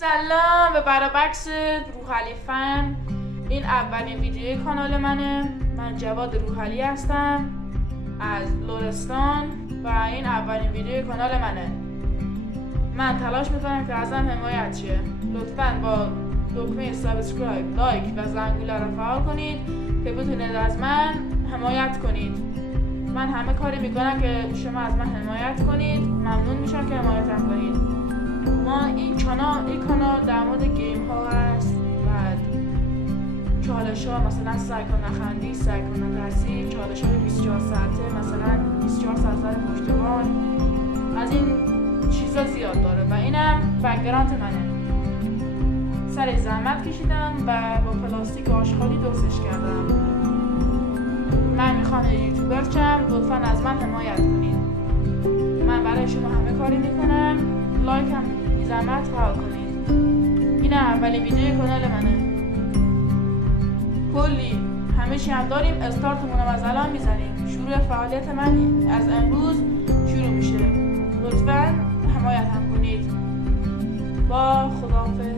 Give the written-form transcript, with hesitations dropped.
سلام به برابکس روحعلی فن. این اولین ویدیوی کانال منه. من جواد روحعلی هستم از لرستان و این اولین ویدیوی کانال منه. من تلاش میکنم که ازم حمایت شه. لطفاً با دکمه سابسکرایب، لایک و زنگوله رو فعال کنید که بتونید از من حمایت کنید. من همه کاری میکنم که شما از من حمایت کنید. ممنون میشم که حمایتم کنید. این کانال در مورد گیم ها هست و چالش ها، مثلا سعی کن نخندی، سعی کن نترسی، چالش های 24 ساعته، مثلا 24 ساعت پشتوار، از این چیزا زیاد داره و اینم بک‌گراند منه. سر زحمت کشیدم و با پلاستیک آشغالی درستش کردم. من میخوام یوتیوبر شم، لطفا از من حمایت کنید. من برای شما همه کاری میکنم. لایک هم بی زحمت فعال کنید. این اولین ویدیوی کانال منه. کلی همه چی هم داریم. استارتمون هم از الان میزنیم. شروع فعالیت من از امروز شروع میشه. لطفا حمایت هم کنید. با خداحافظ.